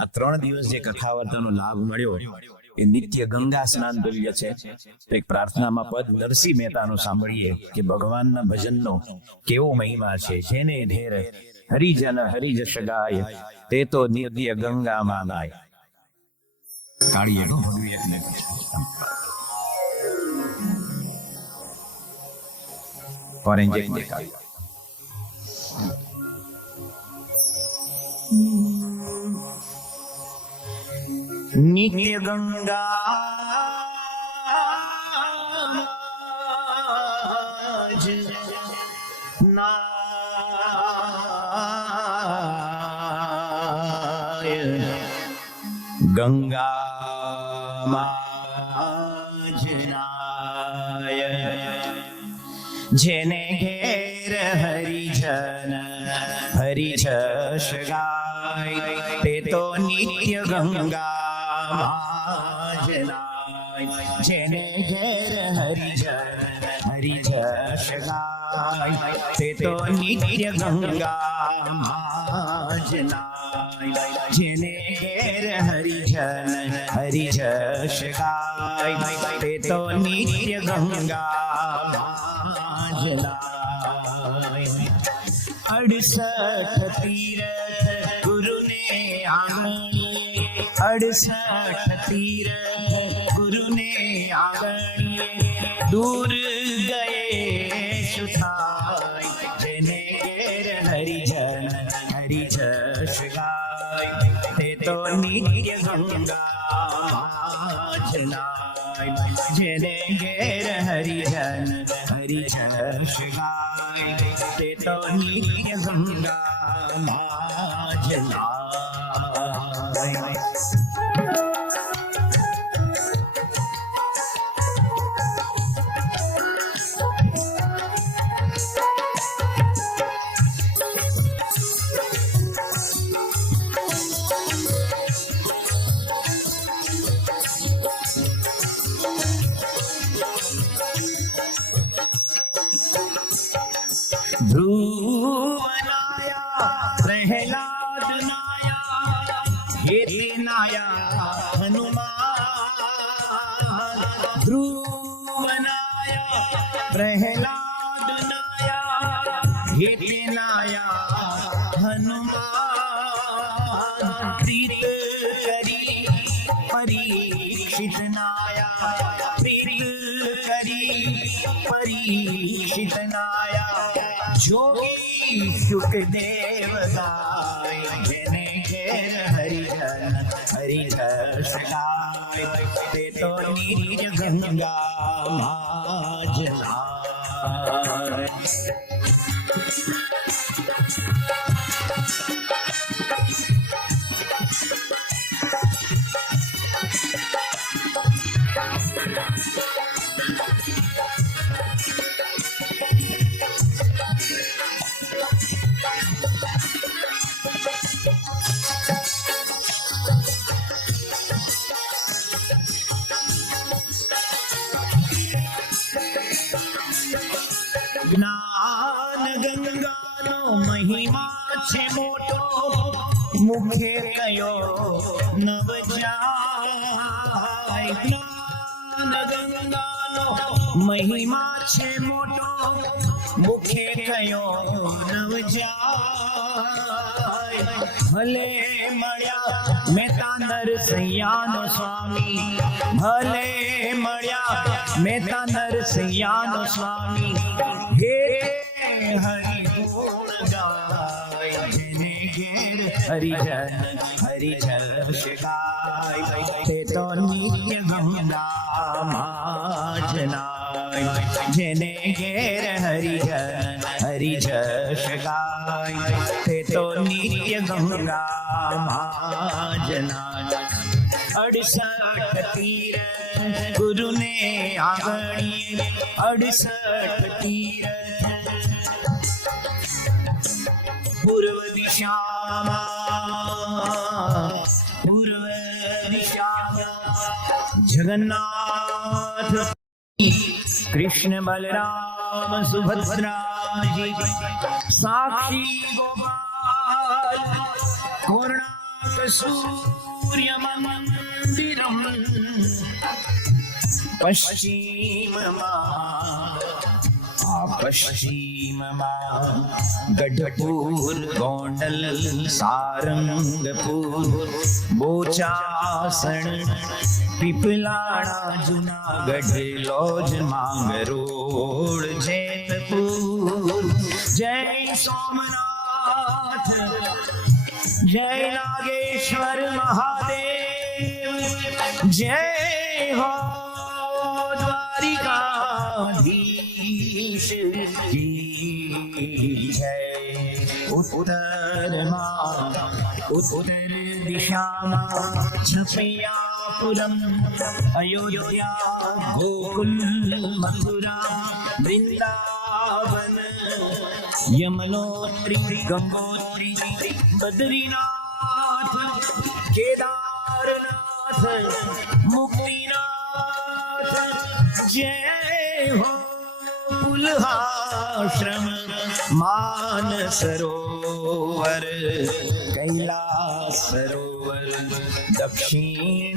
આ 3 દિવસ જે કથાવાર્તાનો લાભ મળ્યો એ નિત્ય ગંગા સ્નાન તુલ્ય છે. એક પ્રાર્થનામાં પદ નરસિંહ મહેતાનો સાંભળીએ કે ભગવાનના ભજનનો કેવો મહિમા છે. જેને ઢેર હરિજન હરિજશ ગાય, તે તો નિત્ય ગંગામાં નાય. કાઢીએ તો ભગવી એકને ઓરેન્જ દેખાય. નિત્ય ગંગા ગંગા માજનાય, જેને ઘેર હરિજન હરિજશ ગાય, તે તો નિત્ય ગંગા માજનાય. જેને ઘેર હરિજન હરિજશ ગાય, તે તો નિત્ય ગંગા માજનાય. જેને ઘેર હરિજન હરિજશ ગાય, તે તો નિત્ય ગંગા માજનાય. 68 તીરથ ગુરુને આંગણીએ, 68 તીરથ ગુરુને આંગણીએ, દૂર ગયે સુથાય. જેને ઘેર હરિજન હરિજશ ગાય, તે તો નિત્ય ગંગા માજનાય. જેને ઘેર હરિજન હરિજશ ગાય, તે તો નિત્ય ગંગા માજનાય. ધ્રુવનાયા પ્રહલાદ નાયા, હેતે નાયા હનુમાન. ધ્રુવનાયા પ્રહલાદ નાયા, હેતે નાયા હનુમાન. પ્રીત કરી પરીક્ષિત નાયા, પ્રીત કરી પરીક્ષિત નાયા. જોગી સુખદેવ ગાય, જેને ઘેર હરિજન હરિજશ ગાય, તે તો નિત્ય ગંગા માજનાય. જ્ઞાન ગંગાનો મહિમા છે મોટો, મુખે કયો નવ જાય. જ્ઞાન ગંગાનો મહિમા છે મોટો, મુખે કયો નવ જાય. ભલે મળ્યા મહેતા નરસૈયાનો સ્વામી, ભલે મળ્યા મહેતા નરસૈયાનો સ્વામી. હે હરિ ગુણ ગાય, જેને ઘેર હરિજન હરિજશ ગાય, તે તો નિત્ય ગંગા માજનાય. જેને ઘેર હરિજન હરિજશ ગાય, તે તો નિત્ય ગંગા માજનાય. 68 તીરથ ગુરુને આંગણીએ, 68 તીરથ પૂર્વ દિશામાં, પૂર્વ દિશામાં જગન્નાથ કૃષ્ણ બલરામ સુભદ્રાજી, સાક્ષી ગોપાલ, પૂર્ણા सूर्यमन्दिरम् पश्चिममा गढ़पुर गोंडल सारंगपुर बोचासण पिपलाड़ा जूनागढ़ लॉज मांगरोळ जयपुर जय सोमनाथ जय नागेश्वर महादेव जय हो द्वारिकाधीश की जय उत्तर दिशा छपैयापुरम अयोध्या गोकुल मथुरा वृंदावन यमुनोत्री गंगोत्री बद्रीनाथ केदारनाथ मुक्तिनाथ जय हो कुल्हाश्रम मानसरोवर कैलास सरोवर दक्षिण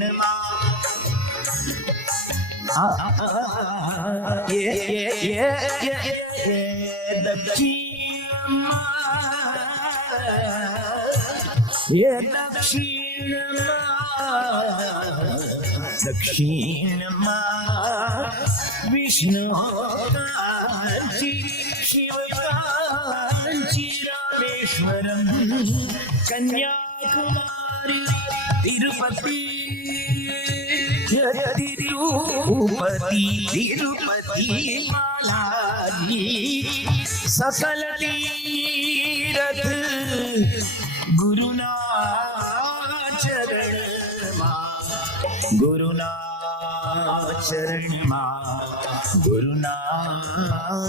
दक्षिण विष्णु शिव रामेश्वरम कन्याकुमारी तिरुपति बालाजी सकल तीरथ गुरुना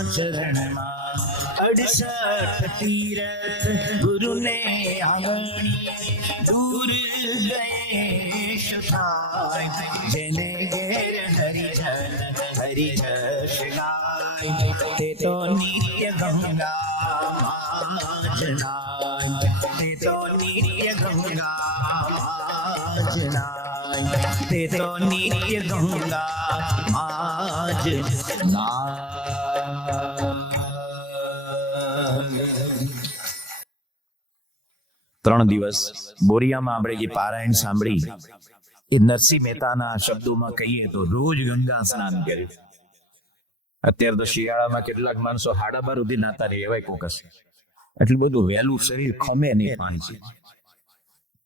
चरण मा 68 तीरथ गुरु ने आंगणी दूर गए सुताय जने घेर हरि जश गाय ते तो नित्य गंगा माजनाय ते तो नित्य गंगा माजनाय ते तो नित्य गंगा माजनाय। ત્રણ દિવસ બોરિયામાં આપણે જે પારાયણ સાંભળી એ નરસિંહ મહેતાના શબ્દોમાં કહીએ તો રોજ ગંગા સ્નાન કર્યું. અત્યારે તો શિયાળામાં કેટલાક માણસો 12:30 સુધી નાતા રહે એવાય કોકસ. એટલું બધું વહેલું શરીર ખમે નહીં પાણી છે.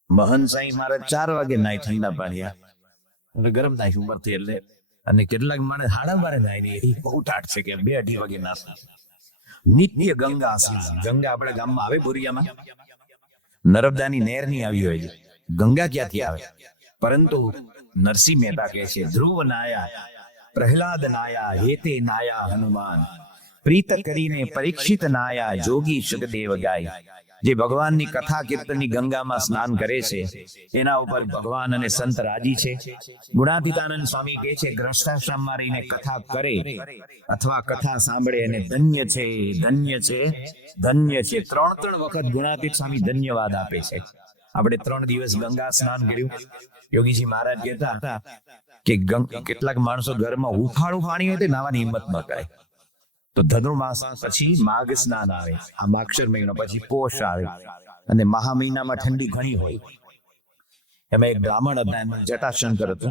મહંત સાંઈ મારે 4 વાગે નાય ઠંડા પાણી એટલે ગરમ થાય ઉંમરથી એટલે. અને કેટલાક માણસ 12:30 નાય નહીં એ બહુ ટાટ છે કે 2-2:30 વાગે નાસ્તા. નિત્ય ગંગા સ્નાન. ગંગા આપણા ગામમાં આવે બોરિયામાં. નર્મદાની નહેર ની આવી હોય છે, ગંગા ક્યાંથી આવે? પરંતુ નરસિંહ મહેતા કહે છે ધ્રુવ નાયા પ્રહલાદ નાયા હેતે નાયા હનુમાન પ્રીત કરીને પરીક્ષિત નાયા જોગી સુખદેવ ગાય. જે ભગવાનની કથા કીર્તનની ગંગામાં સ્નાન કરે છે એના ઉપર ભગવાન અને સંત રાજી છે. ગુણાતીતાનંદ સ્વામી કહે છે ગ્રસ્તાશ્રમમાં રહીને કથા કરે અથવા કથા સાંભળે અને ધન્ય છે ધન્ય છે ધન્ય છે. 3 વખત ગુણાતીત સ્વામી ધન્યવાદ આપે છે. આપણે 3 દિવસ ગંગા સ્નાન કર્યું. યોગીજી મહારાજ કહેતા હતા કે કેટલાક માણસો ઘરમાં ઉફાળું પાણી હોય તો નાવાની હિંમત ન કરે. તો ધનુર્માસ પછી માઘ સ્નાન આવે, આ માગશર મહિનો, પછી પોષ આવે અને મહા મહિનામાં ઠંડી ઘણી હોય. એમાં એક બ્રાહ્મણ હતા જટાશંકર હતો.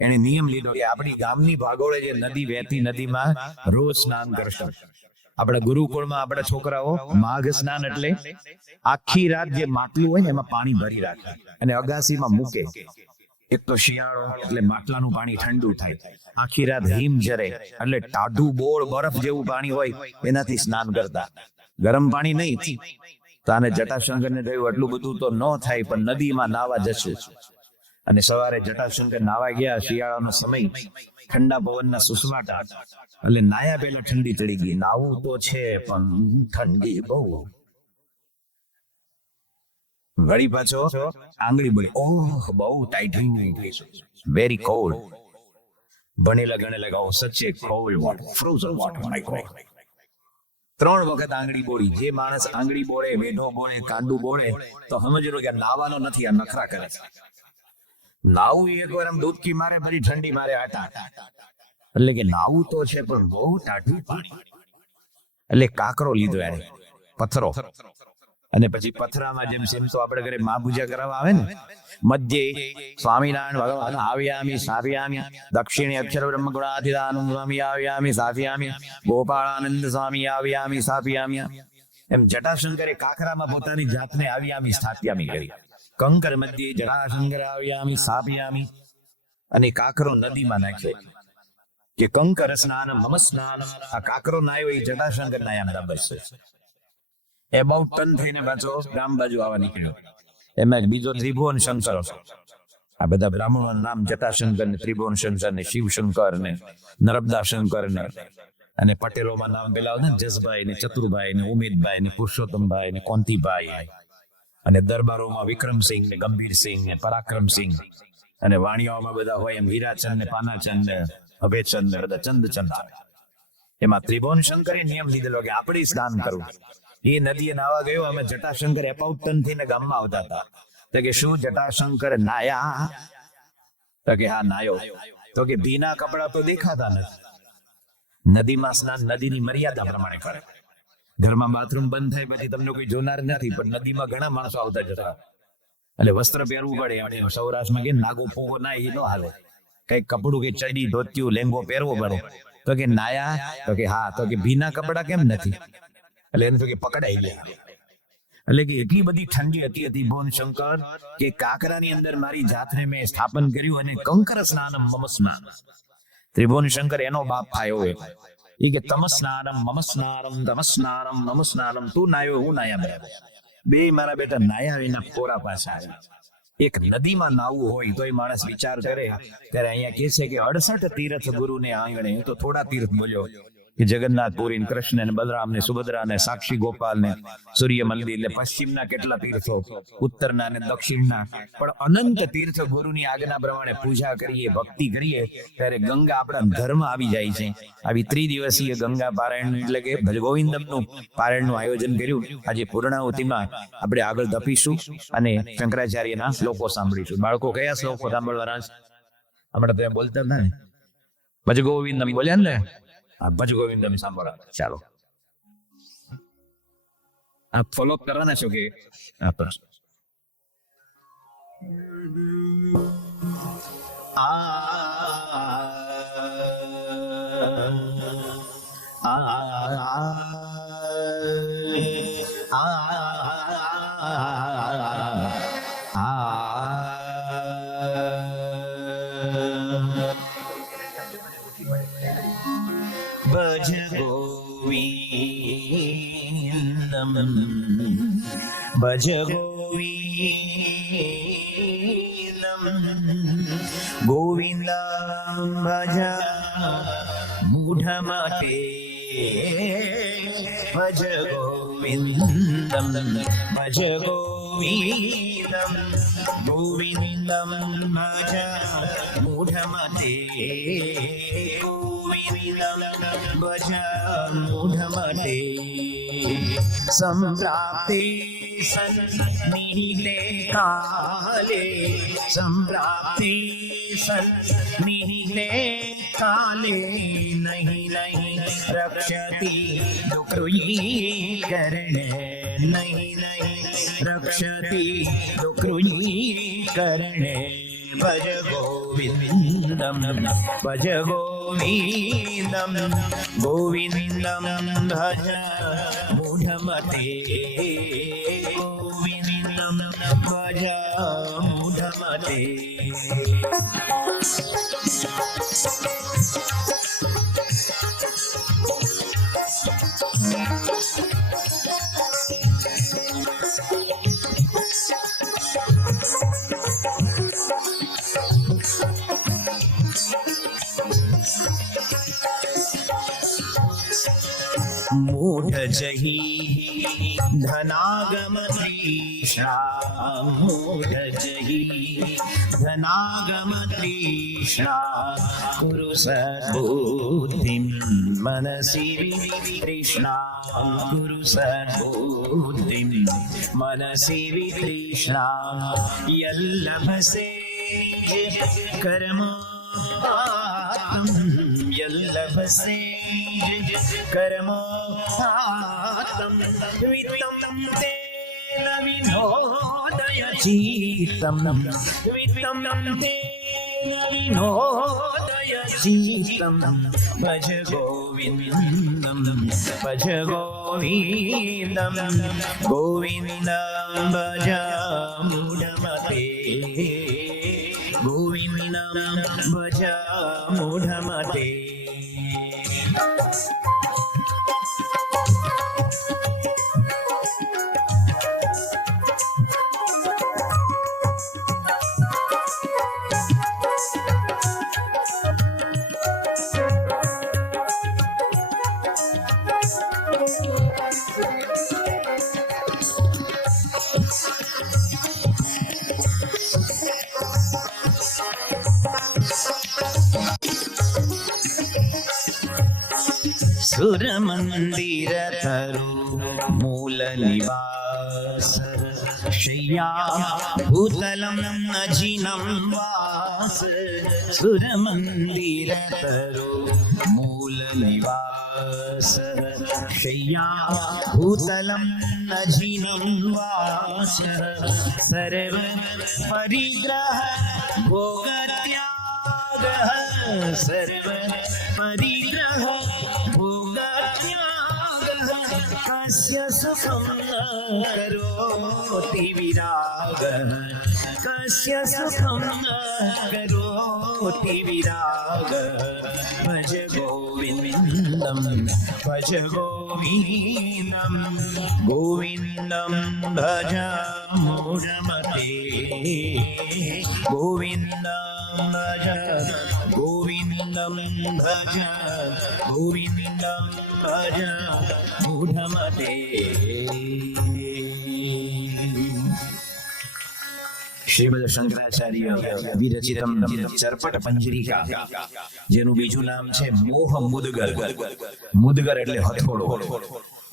એને નિયમ લીધો કે આપણી ગામની ભાગોળે જે નદી વહેતી નદીમાં રોજ સ્નાન કરશે. આપણા ગુરુકુળમાં આપણા છોકરાઓ માઘ સ્નાન એટલે આખી રાત જે માટલું હોય ને એમાં પાણી ભરી રાખે અને અગાસીમાં મૂકે. એક તો શિયાળો એટલે માટલાનું પાણી ઠંડુ થાય, આખી રાત હિમ જરે એટલે ટાઢું બોળ બરફ જેવું પાણી હોય એનાથી સ્નાન કરતા. ગરમ પાણી નહીં. તો આને જટાશંકરને થયું એટલું બધું તો ન થાય પણ નદીમાં નાવા જશે. અને સવારે જટાશંકર નાવા ગયા. શિયાળાનો સમય, ઠંડા પવનના સુસવાટા એટલે નાયા પહેલા ઠંડી ચડી ગઈ. નાવું તો છે પણ ઠંડી બહુ. વળી પાછો આંગળી બોલી ઓહ બહુ ટાઈટ, વેરી કોલ્ડ. ભણેલા ગણેલા કહો સચ્ચે cold water, frozen water my god. 3 વખત આંગળી બોળી. જે માણસ આંગળી બોળે, વેઢો બોળે, કાંડું બોળે તો સમજરો કે નાવાનો નથી, આ નખરા કરે છે. નાવું એકવાર આમ ડૂબકી મારે, પછી ઠંડી મારે આટા. એટલે કે નાવું તો છે પણ બહુ ટાઢું પાણી. એટલે કાકરો લીધો એને, પથરો. અને પછી પથરામાં જેમ સેમ તો આપણે ઘરે મા પૂજા કરાવવા આવે ને, મધ્યે સ્વામિનારાયણ ભગવાન આવ્યામી સાવ્યામી, દક્ષિણે અક્ષર બ્રહ્મ ગુણાધિદાનમ સ્વામી આવ્યામી સાવ્યામી, ગોપાળાનંદ સ્વામી આવ્યામી સાવ્યામી. એમ જટાશંકરે કાકરામાં પોતાની જાતને આવ્યામી સ્થાપ્યામી કરી. કંકર મધ્યે જટાશંકર આવ્યામી સાવ્યામી. અને કાકરો નદીમાં નાખ્યો કે કંકર સ્નાન મમ સ્નાન. આ કાકરો નાયો એ જટાશંકર નાયા બરાબર છે. એબાઉટ ટન થઈને પાછો ગામ બાજુ આવવા નીકળ્યો. એમાં બીજો ત્રિભુવન શંકર. આ બધા બ્રાહ્મણોના નામ જટાશંકર ને ત્રિભુવન શંકર ને શિવશંકર ને નર્મદા શંકર ને, અને પટેલોમાં નામ પેલા ને જસભાઈ ને ચતુરભાઈ ને ઉમેદભાઈ ને પુરુષોત્તમભાઈ ને કોંતીભાઈ, અને દરબારોમાં વિક્રમસિંહ ને ગંભીરસિંહ ને પરાક્રમસિંહ, અને વાણિયાઓમાં બધા હોય એમ હીરાચંદ ને પાનાચંદ ને અભયચંદ ને બધા ચંદચંદ. એમાં ત્રિભુવન શંકરે નિયમ લીધેલો કે આપણે સ્નાન કરવું. એ નદીએ નાવા ગયો. અમે જટાશંકર એપાઉટન થઈને ગામમાં આવતા હતા. તો કે શું જટાશંકર નાયા? તો કે હા નાયો. તો કે ભીના કપડા તો દેખાતા નથી. નદીમાં સ્નાન નદીની મર્યાદા પ્રમાણે કરે. ઘરમાં બાથરૂમ બંધ થાય પછી તમને કોઈ જોનાર નથી, પણ નદીમાં ઘણા માણસો આવતા જતા, એટલે વસ્ત્ર પહેરવું પડે. અને સૌરાષ્ટ્રમાં કે નાગો પોગો ના એ ન હાલે, કઈક કપડું કે ચડી ધોતિયું લેંગો પહેરવો પડે. તો કે નાયા? તો કે હા. તો કે ભીના કપડા કેમ નથી? એટલે એને તો કે પકડાઈ ગયા. એટલે કે એટલી બધી ઠંડી હતી ત્રિભુવન શંકર કે કાકરાની અંદર મારી જાતને મેં સ્થાપન કર્યું, અને કંકર સ્નાનમ મમ સ્નાન. ત્રિભુવન શંકર એનો બાપ થયો. એ કે તમ સ્નાનમ મમ સ્નાનમ તમ સ્નાનમ મમ સ્નાનમ. તું નાયો, હું નાયા બરાબર. બે મારા બેટા નાયા એના પોરા પાછા આવ્યા. એક નદીમાં નાવું હોય તો એ માણસ વિચાર કરે. ત્યારે અહીંયા કે છે કે 68 તીર્થ ગુરુને આંગણે. તો થોડા તીર્થ બોલ્યો કે જગન્નાથ પુરી, કૃષ્ણ ને બલરામ ને સુભદ્રા ને સાક્ષી ગોપાલ ને સૂર્ય મંદિર, એટલે પશ્ચિમના કેટલા તીર્થો, ઉત્તરના ને દક્ષિણના, પણ અનંત તીર્થ ગુરુની આજ્ઞા પ્રમાણે પૂજા કરીએ, ભક્તિ કરીએ, ત્યારે ગંગા આપણા ઘરમાં આવી જાય છે. આવી 3 દિવસીય ગંગા પારાયણ એટલે કે ભજગોવિંદમનું પારાયણનું આયોજન કર્યું. આજે પૂર્ણાહુતિમાં આપણે આગળ ધપીશું અને શંકરાચાર્યના શ્લોકો સાંભળીશું. બાળકો કયા શ્લોકો સાંભળવાના છે? આપણે તો બોલતા હતા ને, ભજગોવિંદમ બોલ્યા ને, ભજ ગોવિંદમ સાંભળો. ચાલો આપ ફોલો કરવાના છો કે ભજ ગોવિંદમ ભજ ગોવિંદમ ગોવિંદમ ભજ મૂઢ માટે ભજ ગોવિંદમ ભજ ગોવિંદમ ગોવિંદમ ભજ મૂઢ માટે ભજ મૂઢ માટે સંપ્રાપ્તિ સન્નિહિતે કાલે સંપ્રાપ્તિ સન્નિહિતે કાલે નહીં નહીં રક્ષતિ દુઃખૃયી કરણે નહીં નહીં રક્ષતિ દુઃખૃયી કરણે ભજ ગોવિંદમ ભજ ગોવિંદમ ગોવિંદમ ભજ મૂઢ મતે ગોવિંદમ ભજ મૂઢ મતે. મૂઢ જહી ધનાગમ તૃષ્ણા મૂઢજહી ધનાગમ તૃષ્ણા કુરુ સદ્બુદ્ધિમ મનસી વિતૃષ્ણા કુરુ સદ્બુદ્ધિમ મનસી વિતૃષ્ણા યલ્લભસે કર્મ યલ્લભસે કર્મો વિત્તમ તેન વિનોદય ચિત્તમ વિત્તમ તેન વિનોદય ચિત્તમ ભજ ગોવિંદમ ભજ ગોવિંદમ ગોવિંદમ ભજ મૂઢમતે ગોવિંદમ ભજ મૂઢમતે. સુર મંદિર તરુ મૂલ નિવાસ શય્યા ભૂતલમ અજિનમ વાસ. સુર મંદિર તરુ મૂલ નિવાસ શય્યા ભૂતલમ અજિનમ વાસ. સર્વ પરિગ્રહ ભોગ ત્યાગ સર્વ પરિગ્રહ કસ્ય સુખમ કરોતિ વિરાગ કસ્ય સુખમ કરોતિ વિરાગ. ભજ ગોવિંદમ ભજ ગોવિંદમ ગોવિંદમ ભજ મૂઢમતે ગોવિંદમ ભજ ગોવિંદમ ભજ ગોવિંદમ ભજ મૂઢમતે. શ્રીમદ શંકરાચાર્ય વિરચિતમ ચરપટ પંજરિકા, જેનું બીજું નામ છે મોહ મુદગર. મુદગર એટલે હથોડો.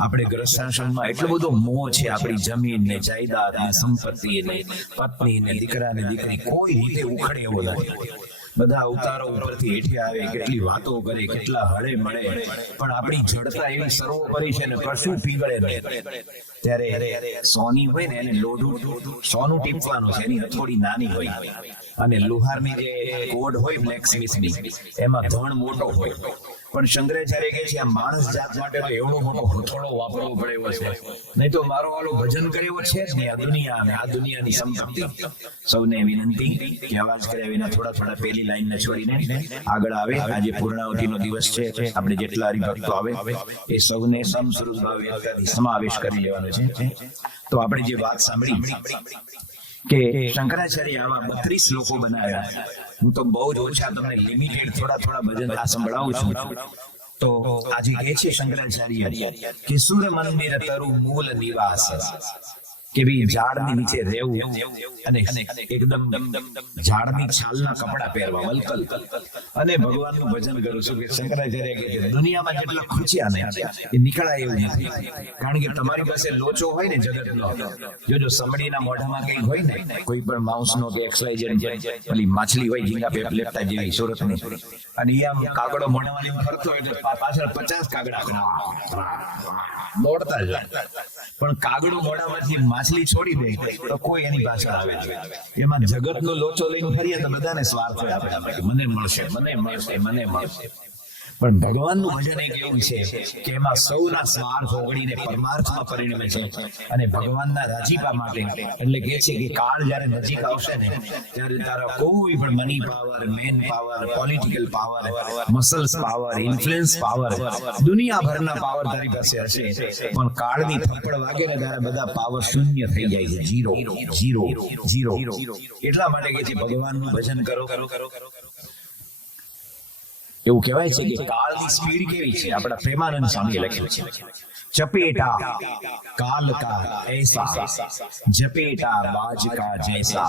આપણે ગ્રસ્થાશ્રમમાં એટલો બધો મોહ છે આપણી જમીન ને જાયદાદ ને સંપત્તિ ને પત્ની ને દીકરા ને દીકરી, કોઈ રીતે ઉખડે એવો નથી. બધા અવતારો ઉપરથી હેઠે આવે, કેટલી વાતો કરે, કેટલા હળે મળે, પણ આપણી જડતા એવી સર્વોપરી છે ને કશું પીગળે નહીં. ત્યારે સોની હોય ને એને લોઢું સોનું ટીપવાનું છે, એની હથોડી નાની હોય, અને લુહારની જે કોડ હોય બ્લેક સ્મિથની એમાં ધણ મોટો હોય. પણ શંકરાચાર્ય કહે છે આ માણસ જાત માટે તો એવડો મોટો હથોડો વાપરવો પડે એવો છે, નહીં તો મારો વાલો ભજન કર્યો છે જ નહીં. આ દુનિયા અને આ દુનિયાની સંપત્તિ. સૌને વિનંતી કે અવાજ કર્યા વિના થોડા પેલી લાઈનને છોડીને આગળ આવે. આજે પૂર્ણાવતીનો દિવસ છે, આપણે જેટલા હરિભક્તો આવે એ સૌને સમસ્વરૂપ ભાવે સમાવેશ કરી લેવાનો છે. તો આપણે જે વાત સાંભળી કે શંકરાચાર્ય આવા 32 લોકો બનાવ્યા. હું તો બહુ જ ઓછા તમને લિમિટેડ થોડા ભજન આ સંભળાવું છું. તો આજે કહે છે શંકરાચાર્ય કે સૂર્ય મંદિર તરુ મૂલ નિવાસ, કે ભાઈ ઝાડની નીચે રહેવું અને એકદમ ઝાડની છાલના કપડા પહેરવા, વલકલ, અને ભગવાનનું ભજન કરું છું. કે શંકરાચાર્ય કહે છે દુનિયામાં જેટલા ખુચ્યા ને એ નીકળાય એવું નથી. કારણ કે તમારી પાસે લોચો હોય ને જગતનો, જો સમડીના મોઢામાં કઈ હોય ને, કોઈ પણ માઉસનો કે XYZ પેલી માછલી હોય ઝીંગા લેપટા જેવી સુરતની, અને એ આમ કાગડો મોઢામાં ફરતો હોય તો પાછળ 50 કાગડા દોડતા જાય. પણ કાગડો મોઢામાંથી માછલી છોડી દે તો કોઈ એની પાછળ આવે છે. એમાં જગતનો લોચો લઈને ફરીએ તો બધાને સ્વાર્થ હોય, આપણે મને મળશે, મને મળશે, મને મળશે. પણ ભગવાનનું ભજન એક એવું છે કે એમાં સૌના સ્વાર્થ ઓગળીને પરમાર્થમાં પરિણમે છે, અને ભગવાનના રાજીપા માટે. એટલે કે છે કે કાળ જ્યારે નજીક આવશે ને ત્યારે તારા કોઈ પણ money power, man power, political power, muscles power, influence power, દુનિયાભરના પાવર તારી પાસે હશે, પણ કાળની થપ્પડ વાગે ને ત્યારે બધા પાવર શૂન્ય થઈ જાય છે. Zero zero zero. એટલા માટે કે છે ભગવાનનું ભજન કરો. એવું કહેવાય છે કે કાળની સ્પીડ કેવી છે આપણા પ્રેમાનંદ સ્વામીએ લખ્યું છે, ચપેટા કાલ કા ऐसा झपेटा बाज का जैसा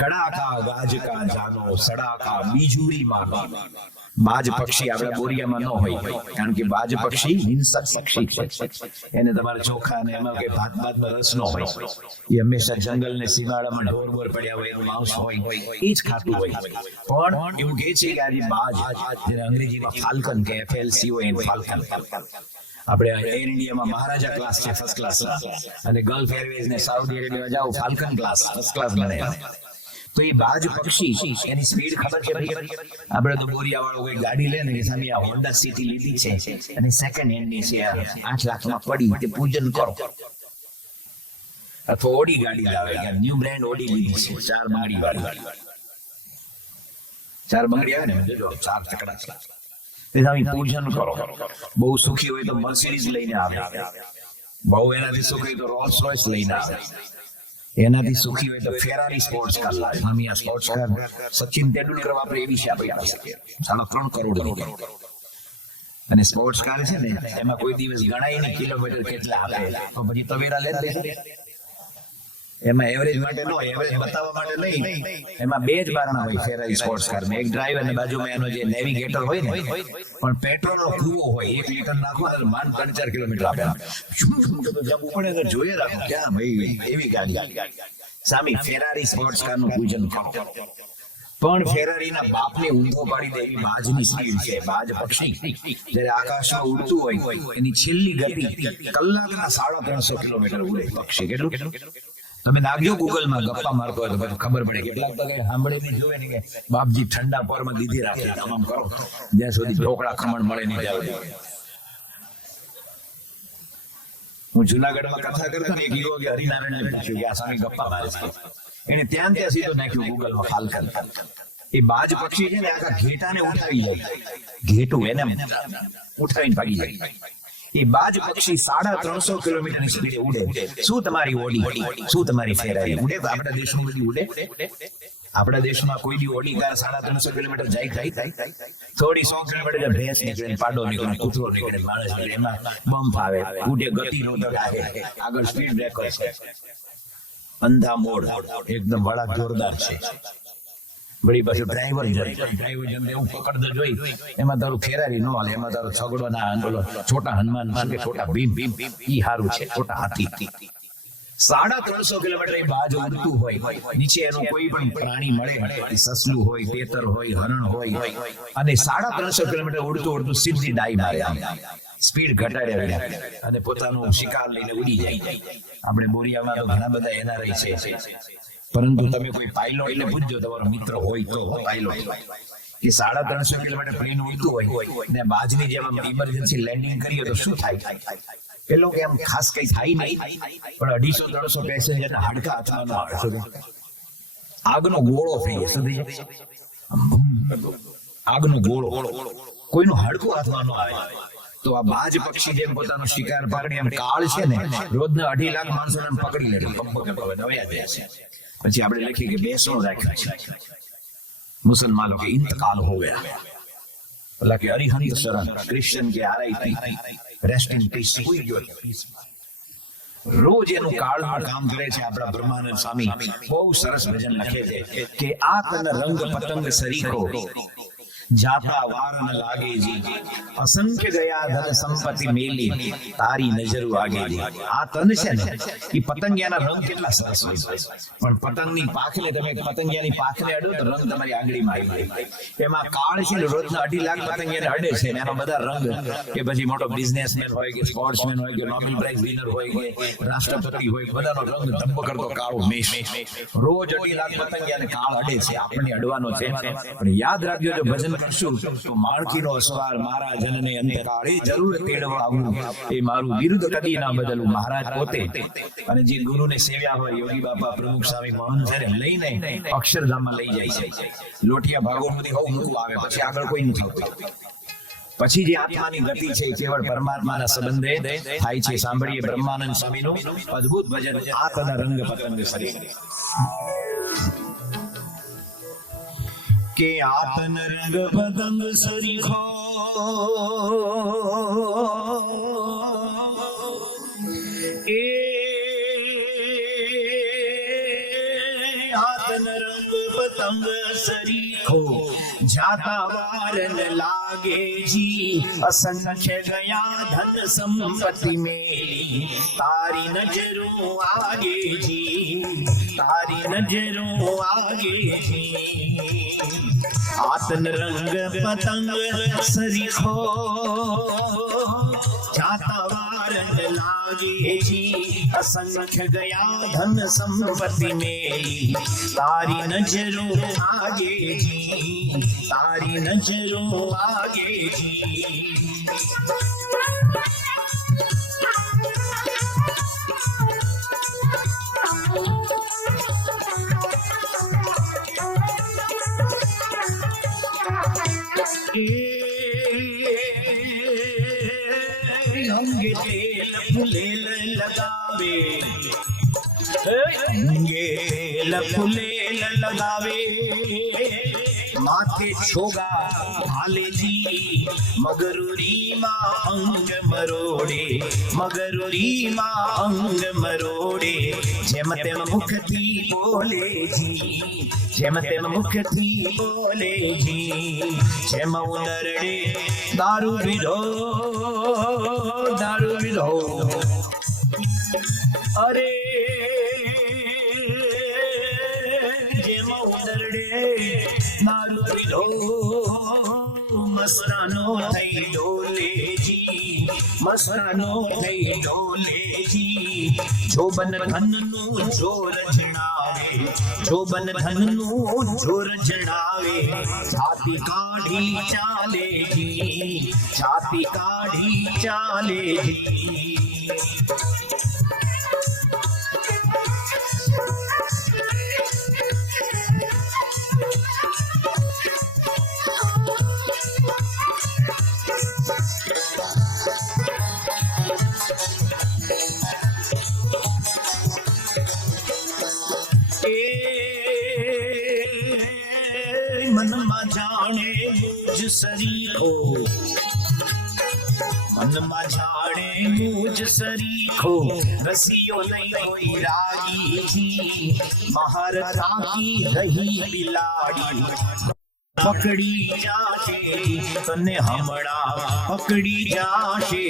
कड़ा का गाज का जानो सड़ा का बिजुरी मानो। બાજ પક્ષી આપણા બોરિયામાં ન હોય, કારણ કે બાજ પક્ષી હિંસક પક્ષી છે, એને તમારે ચોખા ને એમાં કે ભાત ભાતનો રસ ન હોય, એ હંમેશા જંગલ ને સીમાડામાં ઢોર બોર પડ્યા હોય એનું માંસ હોય એ જ ખાતું હોય। પણ એવું કહે છે કે આજે બાજ, જેને અંગ્રેજીમાં ફાલ્કન કે FLCON ફાલ્કન, આપણે એર ઇન્ડિયામાં મહારાજા ક્લાસ છે ફર્સ્ટ ક્લાસ, અને ગલ્ફ એરવેઝ ને સાઉદી અરેબિયા જાઓ ફાલ્કન ક્લાસ ફર્સ્ટ ક્લાસ ગણે। તો એ બાજ પક્ષી એની સ્પીડ ખબર છે ભાઈ? આપણે તો બોરિયા વાળો કોઈ ગાડી લે ને કે સામે આ હોન્ડા સિટી લીધી છે અને સેકન્ડ હેન્ડ ની છે 8 લાખમાં પડી, તે પૂજન કરો। અથવા ઓડી ગાડી લાવે કે ન્યુ બ્રાન્ડ ઓડી લીધી છે 4 બંગડી વાળી, 4 બંગડી આવે ને જો 4 ચકડા છે, તે સામે પૂજન કરો। બહુ સુખી હોય તો મર્સિડીઝ લઈને આવે, બહુ એનાથી સુખી હોય તો રોલ્સ રોયસ લઈને આવે, એનાથી સુખી હોય તો ફેરારી સ્પોર્ટ્સ કાર લાવે। મમ્મી આ સ્પોર્ટ્સ કાર સચિન તેંડુલકર વાપરે એવી છે આપણી પાસે, 3.5 કરોડ ની, અને સ્પોર્ટ્સ કાર છે ને એમાં કોઈ દિવસ ગણાય નહીં કિલોમીટર કેટલા આપે, તો પછી તવેરા લે એમાં એવરેજ માટે નો, એવરેજ બતાવવા માટે નહીં, એમાં 2 જ બારણા હોય ફેરારી સ્પોર્ટ્સ કાર માં, એક ડ્રાઈવ અને બાજુમાં એનો જે નેવિગેટર હોય ને, પણ પેટ્રોલ નો કૂવો હોય, 1 લીટર નાખો એટલે માંડ 3-4 કિલોમીટર આપે, જવું પડે અગર જોઈએ રાખો ક્યાં ભાઈ એવી ગાડી સામી ફેરારી સ્પોર્ટ્સ કાર નું પૂજન કરો। પણ ફેરારીના બાપને ઊંધો પાડી દે એવી બાજની સ્પીડ છે। બાજ પક્ષી જ્યારે આકાશમાં ઉડતું હોય એની છેલ્લી ગતિ કલાકના 350 કિલોમીટર ઉડે પક્ષી। કેટલું? તમે નાખજો ગૂગલમાં, ગપ્પા મારતો હોય તો પછી ખબર પડે। કેટલાક તો સાંભળે નહીં, જોવે ને કે બાપજી ઠંડા પોરમાં દીધી રાખે, તમામ કરો જ્યાં સુધી ઢોકળા ખમણ મળે નહીં ત્યાં સુધી। હું જુનાગઢમાં કથા કરતો ને, એક યુવકે હરિનારાયણને પૂછ્યું કે આ સામે ગપ્પા મારે છે, એને ત્યાં સીધો નાખ્યું ગૂગલમાં ફાલ્કન। એ બાજ પક્ષી છે ને આખા ઘેટાને ઉઠાવી જાય, ઘેટું એને ઉઠાવીને ભાગી જાય। એ બાજ પક્ષી 350 કિલોમીટરની સ્પીડે ઉડે। શું તમારી ઓડી, શું તમારી ફેરારી ઉડે? આપણા દેશમાં બધી ઉડે? આપણા દેશમાં કોઈ બી ઓડી કાર 350 કિલોમીટર જાય? થોડી 100 કિલોમીટર ભેંસ નીકળે, પાડો નીકળે, કૂતરો નીકળે, માણસ નીકળે, એમાં બમ્પ આવે, ઉડે, ગતિ રોધક આવે, આગળ સ્પીડ બ્રેકર છે, અંધા મોડ, એકદમ વળાંક જોરદાર છે, વળી પાછું ડ્રાઈવર જેમ એવું પકડતો જોઈ, એમાં તારું ફેરારી ન હાલે, એમાં તારો છગડો ના બોલો છોટા હનુમાન કે છોટા ભીમ ઈ હારું છે, છોટા હાથી। 350 કિલોમીટર બાજ ઉડતું હોય, નીચે એનું કોઈ પણ પ્રાણી મળે, સસલું હોય, તેતર હોય, હરણ હોય, અને 350 કિલોમીટર ઉડતું સીધી ડાઈ મારે, સ્પીડ ઘટાડે અને પોતાનું શિકાર લઈને ઉડી જાય। આપણે બોરિયામાં તો ઘણા બધા એના રહી છે, પરંતુ તમે કોઈ પાયલોટ એટલે પૂછજો, તમારો મિત્ર હોય તો પાયલોટ, કે 350 કિલોમીટર પ્લેન ઉડતું હોય ને બાજની જેમ ઇમરજન્સી લેન્ડિંગ કરીએ તો શું થાય? પેલો કે આમ ખાસ કઈ થાય નહીં, પણ 250-300 પેસેન્જરના હાડકા હાથમાં ન આવે, આગનો ગોળો થઈ જાય, આગનો ગોળો, કોઈનું હાડકું હાથમાં ન આવે। તો આ બાજ પક્ષી જેમ પોતાનો શિકાર પકડી, એમ કાળ છે ને રોજના 2.5 લાખ માણસોને પકડી લે, પછી આપણે લખીએ કે બેસો રાખ્યા છે મુસલમાનો કે ઇંતકાલ હો ગયા, ભલા કે અરિહંત શરણ, ક્રિશ્ચિયન કે RIP, રેસ્ટ ઇન પીસ, સુઈ ગયો। રોજ એનું કાળનું કામ કરે છે આપણા બ્રહ્માનંદ સ્વામી, બહુ સરસ ભજન લખે છે કે આ તન રંગ પતંગ સરીખો જાતા વાર ન લાગે જી, અસંખ્ય ગયા ધન સંપત્તિ મેલી તારી નજર વાગે જી। આ તન છે ને એ પતંગિયાના રંગ કેટલા સરસ હોય, પણ પતંગની પાંખને તમે પતંગિયાની પાંખને અડો તો રંગ તમારી આંગળીમાં આવી જાય। એમાં કાળ છે ને રોજના 2.5 લાખ પતંગિયાને અડે છે, એના બધા રંગ, કે પછી મોટો બિઝનેસમેન હોય કે સ્પોર્ટ્સમેન હોય કે નોબેલ પ્રાઇઝ વિનર હોય કે રાષ્ટ્રપતિ હોય, બધાનો રંગ ધબ્બ કરતો કાળો મેષ। રોજ 2.5 લાખ પતંગિયાને કાળ અડે છે, આપણને અડવાનો છે, પણ યાદ રાખજો જો ભજન કરશું તો માળખીનો અસવાર મારા જનને અંતકાળે જરૂર તેડવા આવું, એ મારું બિરુદ કદી ના બદલું મહારાજ પોતે। અને જે ગુરુને સેવ્યા હોય, યોગી બાપા, પ્રમુખ સ્વામી, મહંત છે લઈને અક્ષરધામમાં લઈ જાય છે। લોટિયા ભાગોમતી હોવું મૂકવા આવે, પછી આગળ કોઈ નથી થતું, પછી જે આત્માની ગતિ છે કેવળ પરમાત્માના સંબંધે થાય છે। સાંભળીએ બ્રહ્માનંદ સ્વામીનું અદ્ભુત ભજન, આ તન રંગ પતંગ સરી। કે આતન રંગ પતંગ સરીખો એ આતન રંગ પતંગ સરીખો જાતા વાર ન લાગે જી અસંખ્ય ગયા ધન સંપત્તિ મેલી તારી નજરો આગે જી તારી નજરો આગે જી આતન રંગ પતંગ સરીખો જાતા વાર ન લાગે જી અસંખ્ય ગયા ધન સંપત્તિ મેલી તારી નજરો આગે જી તારી નજરો આગે જી અંગે તેલ ફૂલેલ લગાવે અંગે તેલ ફૂલેલ લગાવે માથે છોગા હાલેજી મગરુરીમાં અંગ મરોડે મગરુરીમાં અંગ મરોડે જેમ તેમ મુખથી બોલેજી જેમ તેમ મુખથી બોલેજી જેમ ઉનરડે દારૂ પીધો અરે જેમ ઉનરડે દારૂ પીધો મસ્તાનો થઈ ડોલેજી મસ્તાનો થઈ ડોલેજી જોબન ધનનું જોર જણાવે જોબન ધનનું જોર જણાવે છાતી કાઢી ચાલે જી છાતી કાઢી ચાલે જી મનમાં જાણે મુજ સરીખો મનમાં જાણે મુજ સરીખો રસિયો નહીં કોઈ રાગી જી મહાર થાકી રહી બિલાડી પકડી જાશે તને હમણાં પકડી જાશે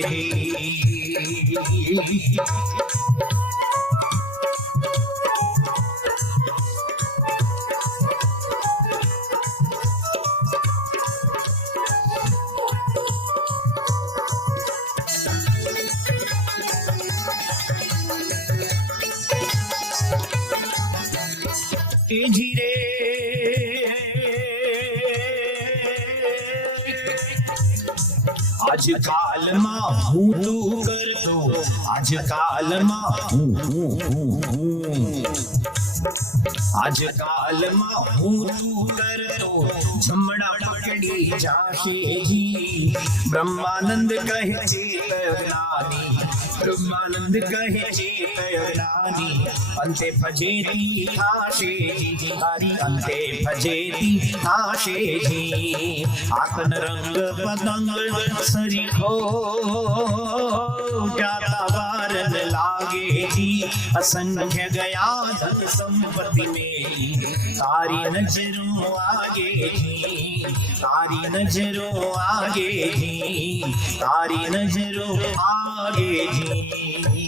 ધીરે આજકાલમાં હું તું કરતો આજકાલમાં આજકાલમાં હું તું કરતો જમણા પકડી જાશે જી બ્રહ્માનંદ કહે છે જ્ઞાની બ્રહ્માનંદ કહે છે જ્ઞાની અંતે ફજેતી થાશે જી તારી અંતે ફજેતી થાશે જી આતન રંગ પતંગ સરીખો જાતા વાર ન લાગે જી અસંખ્ય ગયા ધન સંપત્તિ મેલી તારી નજરો આગે જી તારી નજરો આગે જી તારી નજરો આગે જી